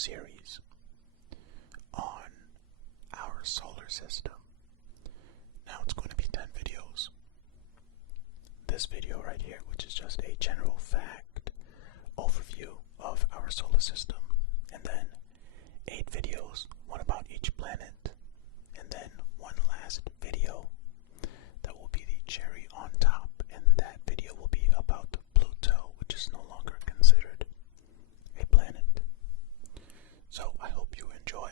series on our solar system. Now it's going to be 10 videos. This video right here, which is just a general fact overview of our solar system, and then 8 videos, one about each planet, and then one last video that will be the cherry on top, and that video will be about Pluto, which is no longer considered a planet. So I hope you enjoy.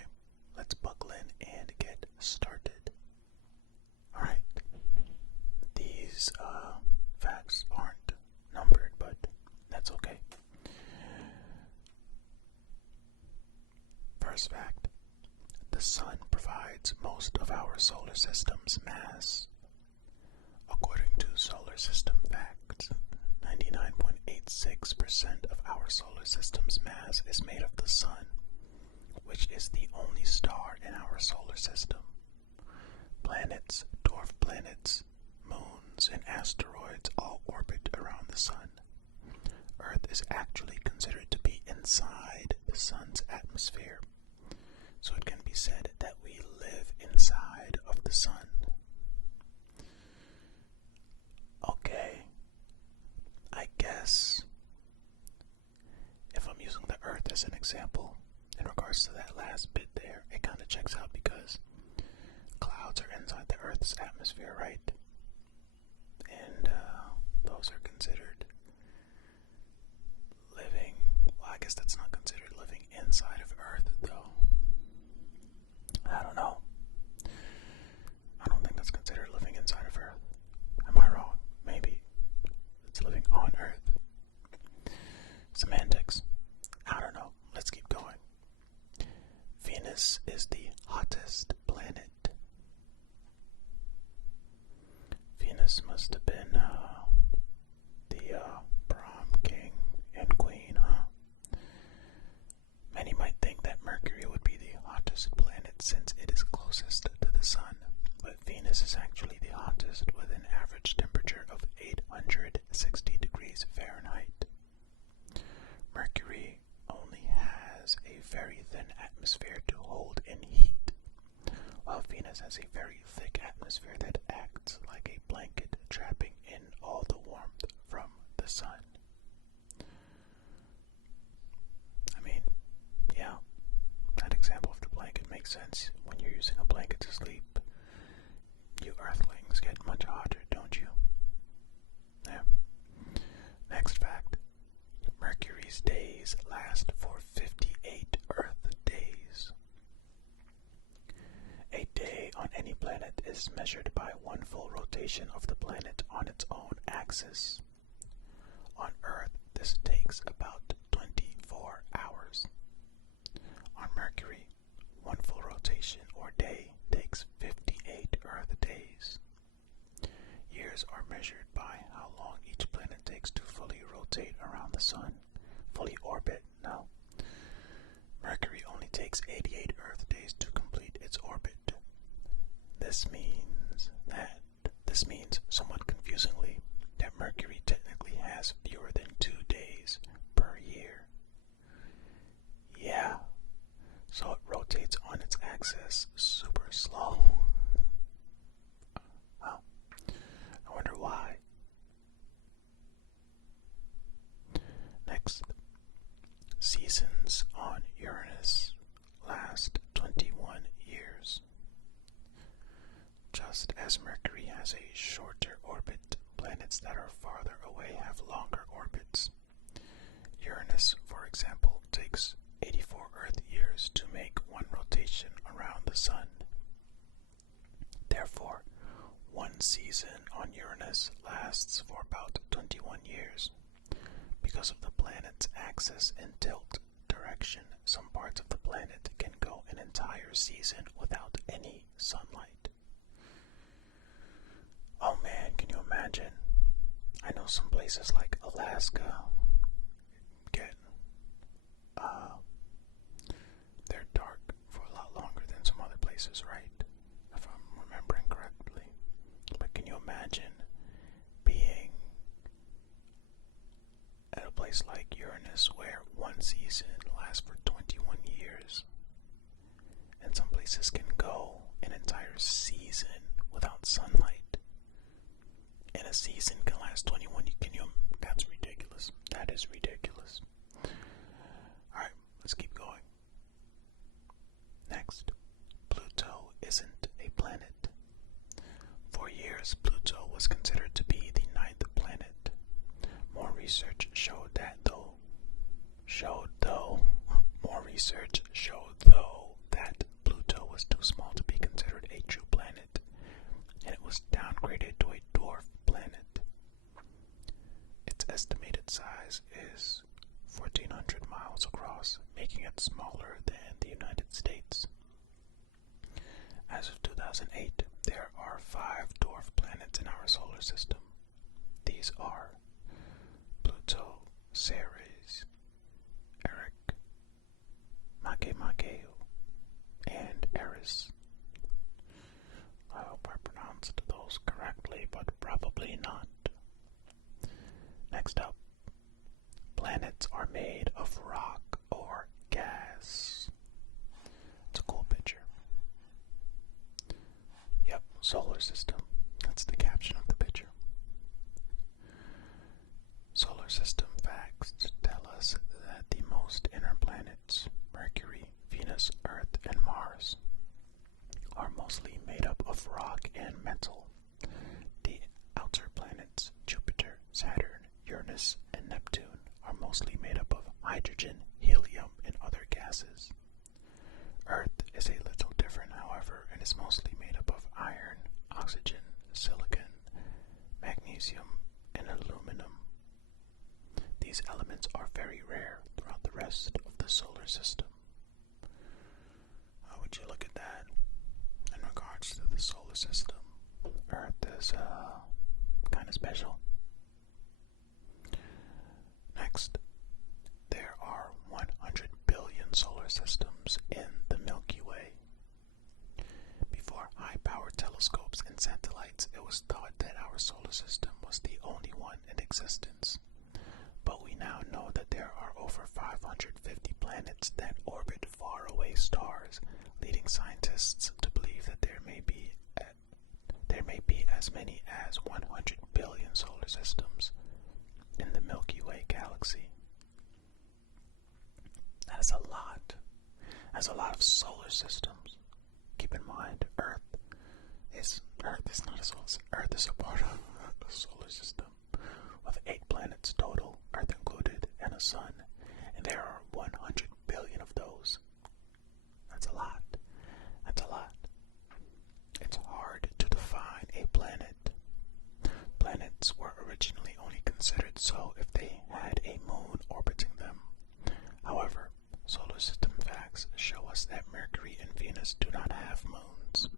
Let's buckle in and get started. Alright, these facts aren't numbered, but that's okay. First fact: the sun provides most of our solar system's mass. According to Solar System Facts, 99.86% of our solar system's mass is made of the sun, which is the only star in our solar system. Planets, dwarf planets, moons, and asteroids all orbit around the sun. Earth is actually considered to be inside the sun's atmosphere, so it can be said that we live inside of the sun. Okay, I guess if I'm using the Earth as an example, in regards to that last bit there, it kind of checks out because clouds are inside the Earth's atmosphere, right? And those are considered living. Well, I guess that's not considered living inside of Earth, though. I don't know. I don't think that's considered living inside of Earth. Am I wrong? Maybe it's living on Earth. Semantics. I don't know. Let's keep going. Venus is the hottest planet. Venus must have been the prom king and queen, huh? Many might think that Mercury would be the hottest planet since it is closest to the sun, but Venus is actually the hottest with an average temperature of 860 degrees Fahrenheit. Mercury only has a very thin atmosphere to hold in heat, while Venus has a very thick atmosphere that acts like a blanket, trapping in all the warmth from the sun. I mean, yeah, that example of the blanket makes sense. When you're using a blanket to sleep, you earthlings get much hotter, don't you? Yeah. Next fact: Mercury's days last for 58 Earth days. A day on any planet is measured by one full rotation of the planet on its own axis. On Earth, this takes about 24 hours. On Mercury, one full rotation or day takes 58 Earth days. Years are measured by how long each planet takes to fully rotate around the sun. Fully orbit, no. Mercury only takes 88 Earth days to complete its orbit. This means, somewhat confusingly, that Mercury technically has fewer than 2 days per year. Yeah, so it rotates on its axis super slow. Well, I wonder why. Next, seasons on Uranus last 21 years. Just as Mercury has a shorter orbit, planets that are farther away have longer orbits. Uranus, for example, takes 84 Earth years to make one rotation around the sun. Therefore, one season on Uranus lasts for about 21 years. Because of the planet's axis and tilt direction, some parts of the planet can go an entire season without any sunlight. Oh man, can you imagine? I know some places like Alaska get, they're dark for a lot longer than some other places, right? If I'm remembering correctly. But can you imagine being at a place like Uranus where one season lasts for 21 years? planet. For years, Pluto was considered to be the ninth planet. More research showed that Pluto was too small to be considered a true planet, and it was downgraded to a dwarf planet. Its estimated size is 1,400 miles across, making it smaller than the United States. As of 2008, there are 5 dwarf planets in our solar system. These are Pluto, Ceres, Eric, Makemake, and Eris. I hope I pronounced those correctly, but probably not. Next up, planets are made of rock or gas. It's a cool picture. Yep, solar system. That's the caption of the picture. Solar system facts tell us that the most inner planets, Mercury, Venus, Earth, and Mars, are mostly made up of rock and metal. The outer planets, Jupiter, Saturn, Uranus, and Neptune, are mostly made up of hydrogen, helium, and other gases. Earth is a little different, however, and is mostly made up of iron, oxygen, silicon, magnesium, and aluminum. These elements are very rare throughout the rest of the solar system. How would you look at that in regards to the solar system? Earth is kind of special. Next, there are 100 billion solar systems in the Milky Way. Before high-powered telescopes and satellites, it was thought that our solar system was the only one in existence. But we now know that there are over 550 planets that orbit faraway stars, leading scientists to believe that there may be as many as 100 billion solar systems in the Milky Way galaxy. That is a lot. That's a lot of solar systems. Keep in mind, Earth is not a solar system. Earth is a part of a solar system with 8 planets total, Earth included, and a sun. And there are 100 billion of those. That's a lot. That's a lot. It's hard to define a planet. Planets were originally only considered so if they had a moon orbiting them. However, solar system facts show us that Mercury and Venus do not have moons.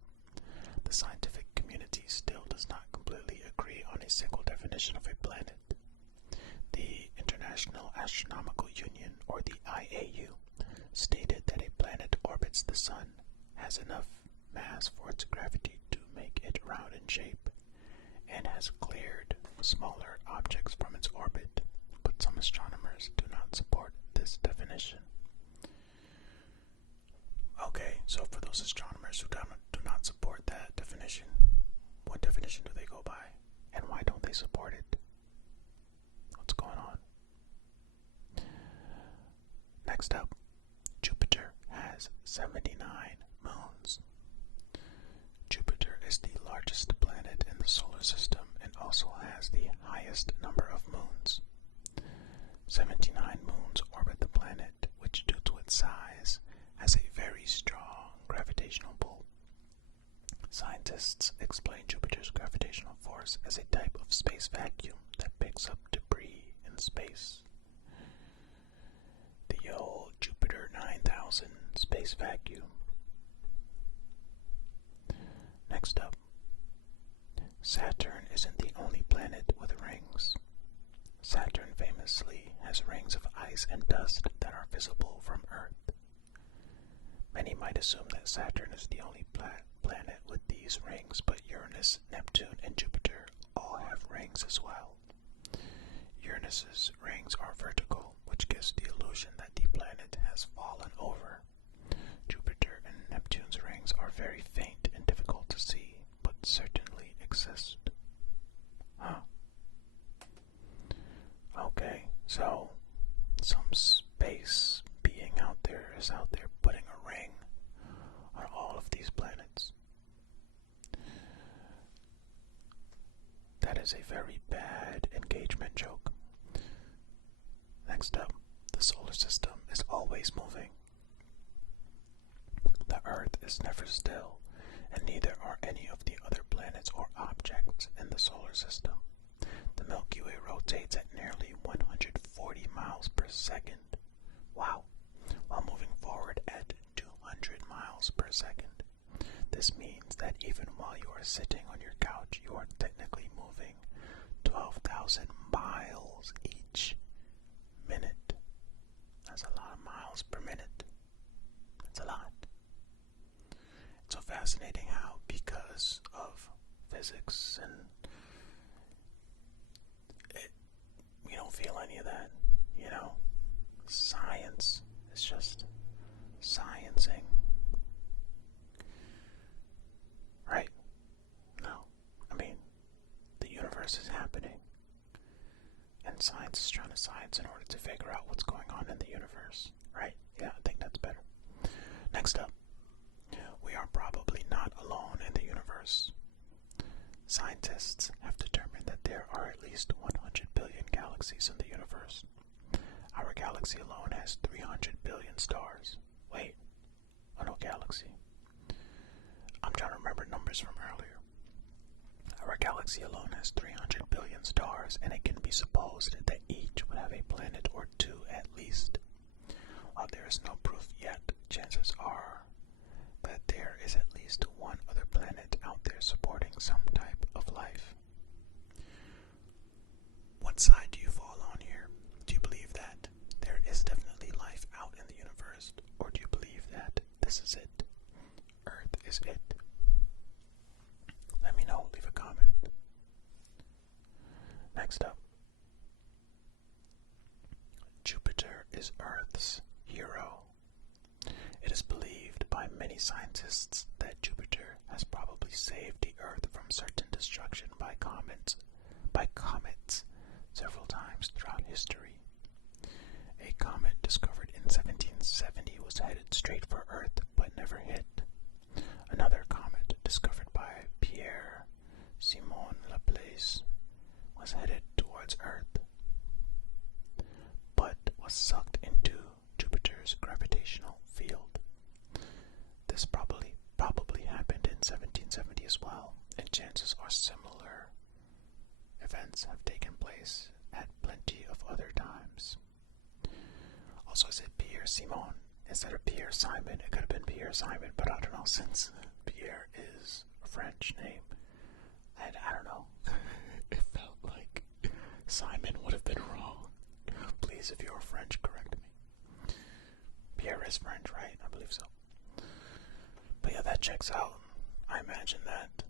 The scientific community still does not completely agree on a single definition of a planet. The International Astronomical Union, or the IAU, stated that a planet orbits the Sun, has enough mass for its gravity to make it round in shape, and has cleared smaller objects from its orbit, but some astronomers do not support this definition. Okay, so for those astronomers who do not support that definition, what definition do they go by, and why don't they support it? What's going on? Next up, Jupiter has 79 moons. Jupiter is the largest planet in the solar system and also has the highest number of moons. 79 moons orbit the planet, which due to its size has a very strong gravitational pull. Scientists explain Jupiter's gravitational force as a type of space vacuum that picks up debris in space. The old Jupiter 9000 space vacuum. Next up, Saturn isn't the only planet with rings. Saturn famously has rings of ice and dust that are visible from Earth. Many might assume that Saturn is the only planet with these rings, but Uranus, Neptune, and Jupiter all have rings as well. Uranus's rings are vertical, which gives the illusion that the planet has fallen over. Jupiter and Neptune's rings are very faint and difficult to see, but certainly exist. Huh. Okay, so some space being out there is out there putting a ring on all of these planets. is a very bad engagement joke. Next up, the solar system is always moving. The Earth is never still, and neither are any of the other planets or objects in the solar system. The Milky Way rotates at nearly 140 miles per second. Wow! While moving forward at 200 miles per second. This means that even while you are sitting on your couch, you are technically moving 12,000 miles each minute. That's a lot of miles per minute. That's a lot. It's so fascinating how, because of physics and we don't feel any of that, Science is just sciencing. Right? No. I mean, the universe is happening, and science is trying to science in order to figure out what's going on in the universe. Right? Yeah, I think that's better. Next up, we are probably not alone in the universe. Scientists have determined that there are at least 100 billion galaxies in the universe. Our galaxy alone has 300 billion stars. Wait, no galaxy. I'm trying to remember numbers from earlier. Our galaxy alone has 300 billion stars, and it can be supposed that each would have a planet or two at least. While there is no proof yet, chances are that there is at least one other planet out there supporting some type of life. What side do you fall on here? Do you believe that there is definitely life out in the universe, or do you believe that this is it? Earth is it? Let me know. Leave a comment. Next up, Jupiter is Earth's hero. It is believed by many scientists that Jupiter has probably saved the Earth from certain destruction by comets several times throughout history. A comet discovered in 1770 was headed straight for Earth but never hit. Another comet discovered by Pierre-Simon Laplace was headed towards Earth but was sucked into Jupiter's gravitational field. This probably happened in 1770 as well, and chances are similar events have taken place at plenty of other times. Also, I said Pierre Simon instead of Pierre Simon. It could have been Pierre Simon, but I don't know, since Pierre is a French name, and I don't know, it felt like Simon would have been wrong. Please, if you're French, correct me. Pierre is French, right? I believe so. But yeah, that checks out. I imagine that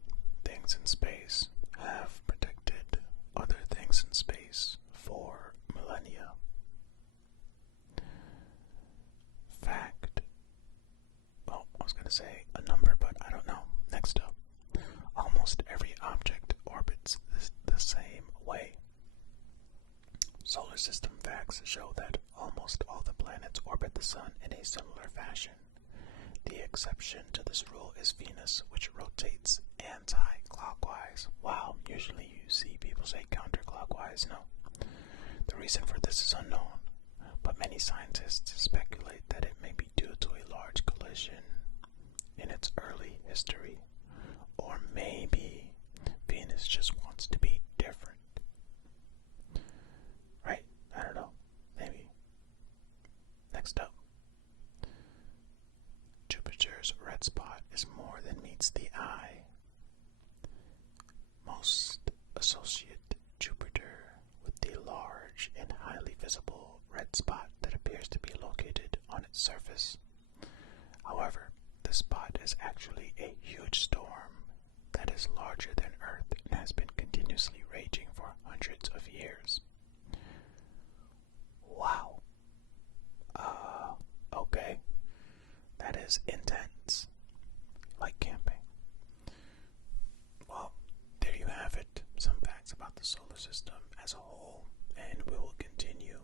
things in space have protected other things in space for millennia. Fact. Well, I was going to say a number, but I don't know. Next up, almost every object orbits the same way. Solar system facts show that almost all the planets orbit the sun in a similar fashion. The exception to this rule is Venus, which rotates anti-clockwise. Wow, usually you see people say counterclockwise. No. The reason for this is unknown, but many scientists speculate that it may be due to a large collision in its early history, or maybe Venus just wants to be different. Right? I don't know. Maybe. Next up. Jupiter's red spot is more than meets the eye. Most associate Jupiter with the large and highly visible red spot that appears to be located on its surface. However, the spot is actually a huge storm that is larger than Earth and has been continuously raging for hundreds of years. Wow. Okay. That is intense. Like camping. Well, there you have it. Some facts about the solar system as a whole. And we will continue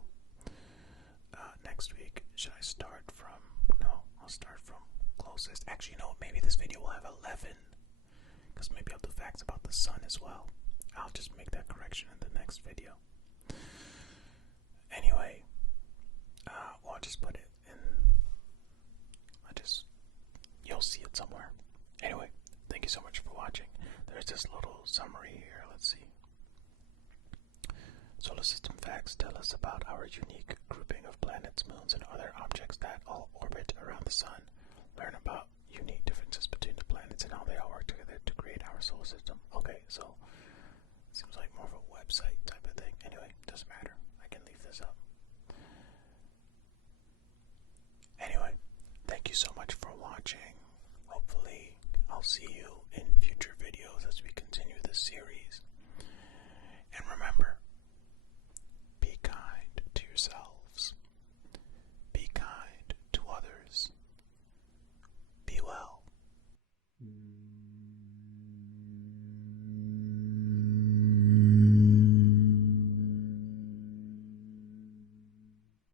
next week. Should I start from... No, I'll start from closest. Actually, no, maybe this video will have 11. Because maybe I'll do facts about the sun as well. I'll just make that correction in the next video. Anyway, well, I'll just put it in. You'll see it somewhere. Anyway, thank you so much for watching. There's this little summary here. Let's see. Solar system facts tell us about our unique grouping of planets, moons, and other objects that all orbit around the sun. Learn about unique differences between the planets and how they all work together to create our solar system. Okay, so it seems like more of a website type of thing. Anyway, doesn't matter. I can leave this up. Anyway, thank you so much for watching. Hopefully, I'll see you in future videos as we continue this series. And remember, be kind to yourself.